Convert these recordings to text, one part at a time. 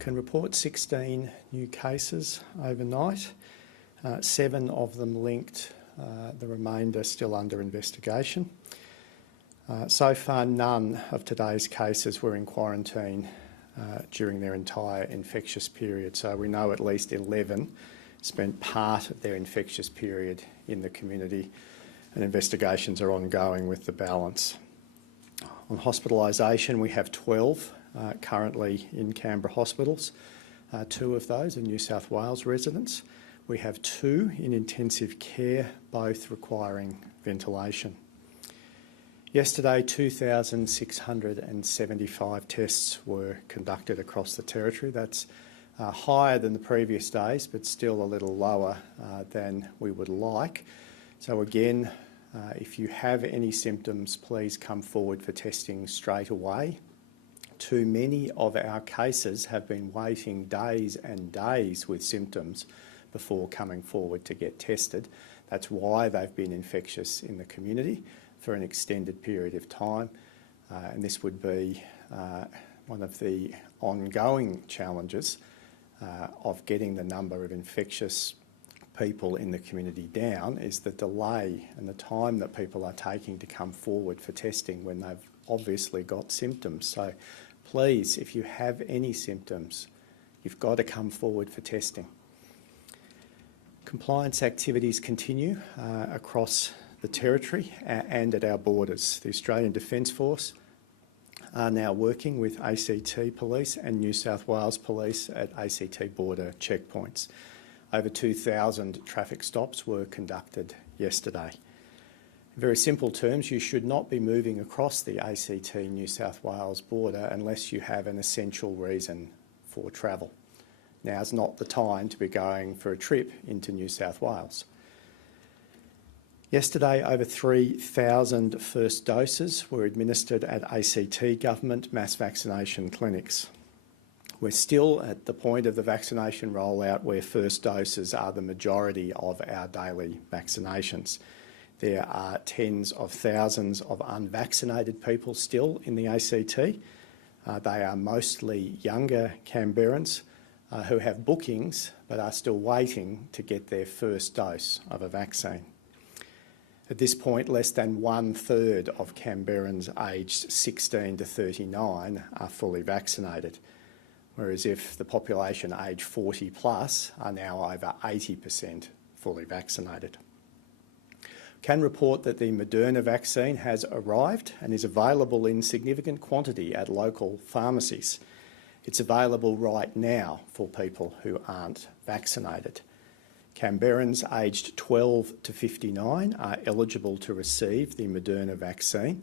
Can report 16 new cases overnight, 7 of them linked, the remainder still under investigation. So far, none of today's cases were in quarantine during their entire infectious period, so we know at least 11 spent part of their infectious period in the community, and investigations are ongoing with the balance. On hospitalisation, we have 12 currently in Canberra hospitals. 2 of those are New South Wales residents. We have 2 in intensive care, both requiring ventilation. Yesterday, 2,675 tests were conducted across the territory. That's higher than the previous days, but still a little lower than we would like. So again, if you have any symptoms, please come forward for testing straight away. Too many of our cases have been waiting days and days with symptoms before coming forward to get tested. That's why they've been infectious in the community for an extended period of time, and this would be one of the ongoing challenges of getting the number of infectious people in the community down, is the delay and the time that people are taking to come forward for testing when they've obviously got symptoms. So please, if you have any symptoms, you've got to come forward for testing. Compliance activities continue across the territory and at our borders. The Australian Defence Force are now working with ACT Police and New South Wales Police at ACT border checkpoints. Over 2,000 traffic stops were conducted yesterday. In very simple terms, you should not be moving across the ACT New South Wales border unless you have an essential reason for travel. Now's not the time to be going for a trip into New South Wales. Yesterday, over 3,000 first doses were administered at ACT government mass vaccination clinics. We're still at the point of the vaccination rollout where first doses are the majority of our daily vaccinations. There are tens of thousands of unvaccinated people still in the ACT. They are mostly younger Canberrans who have bookings but are still waiting to get their first dose of a vaccine. At this point, less than 1/3 of Canberrans aged 16 to 39 are fully vaccinated, whereas if the population aged 40 plus are now over 80% fully vaccinated. Can report that the Moderna vaccine has arrived and is available in significant quantity at local pharmacies. It's available right now for people who aren't vaccinated. Canberrans aged 12 to 59 are eligible to receive the Moderna vaccine.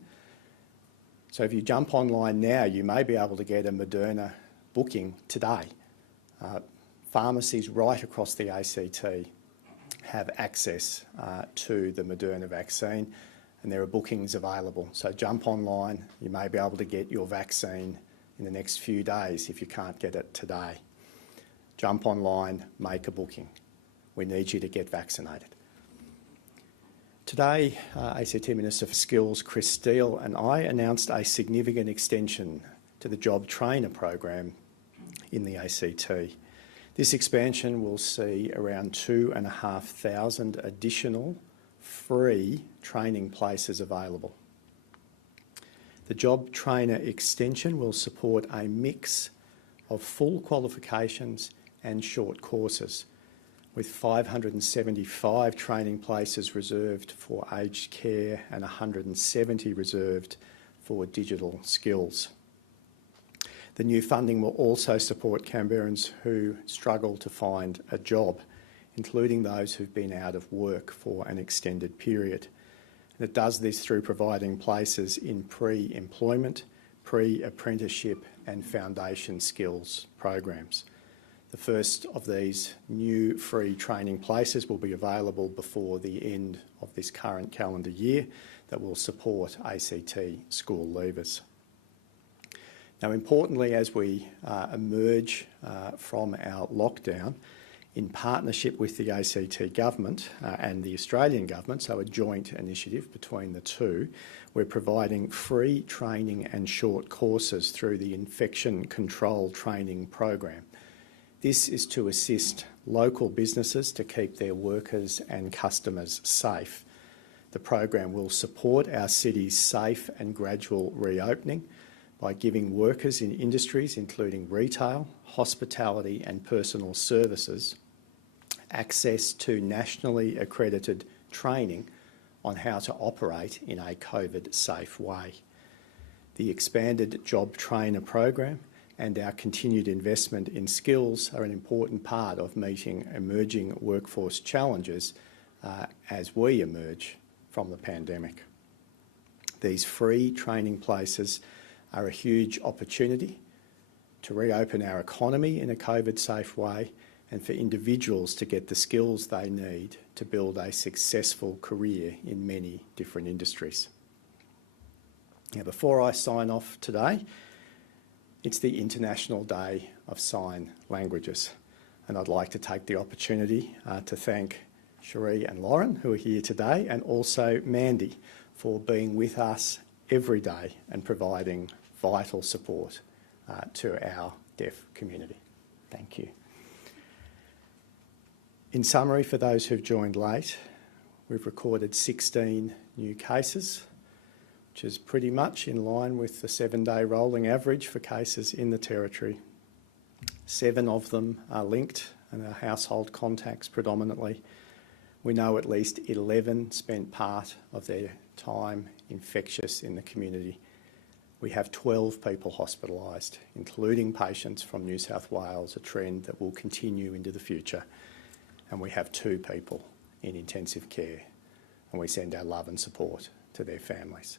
So if you jump online now, you may be able to get a Moderna booking today. Pharmacies right across the ACT have access to the Moderna vaccine, and there are bookings available. So jump online, you may be able to get your vaccine in the next few days if you can't get it today. Jump online, make a booking. We need you to get vaccinated. Today, ACT Minister for Skills Chris Steele and I announced a significant extension to the Job Trainer program in the ACT. This expansion will see around 2,500 additional free training places available. The Job Trainer extension will support a mix of full qualifications and short courses, with 575 training places reserved for aged care and 170 reserved for digital skills. The new funding will also support Canberrans who struggle to find a job, including those who've been out of work for an extended period. And it does this through providing places in pre-employment, pre-apprenticeship and foundation skills programs. The first of these new free training places will be available before the end of this current calendar year that will support ACT school leavers. Now, importantly, as we emerge from our lockdown, in partnership with the ACT government and the Australian government, so a joint initiative between the two, we're providing free training and short courses through the Infection Control Training Program. This is to assist local businesses to keep their workers and customers safe. The program will support our city's safe and gradual reopening by giving workers in industries including retail, hospitality and personal services access to nationally accredited training on how to operate in a COVID-safe way. The expanded Job Trainer program and our continued investment in skills are an important part of meeting emerging workforce challenges as we emerge from the pandemic. These free training places are a huge opportunity to reopen our economy in a COVID-safe way and for individuals to get the skills they need to build a successful career in many different industries. Now, before I sign off today, it's the International Day of Sign Languages, and I'd like to take the opportunity to thank Cherie and Lauren, who are here today, and also Mandy for being with us every day and providing vital support to our deaf community. Thank you. In summary, for those who've joined late, we've recorded 16 new cases, which is pretty much in line with the 7-day rolling average for cases in the Territory. 7 of them are linked and are household contacts predominantly. We know at least 11 spent part of their time infectious in the community. We have 12 people hospitalised, including patients from New South Wales, a trend that will continue into the future. And we have 2 people in intensive care, and we send our love and support to their families.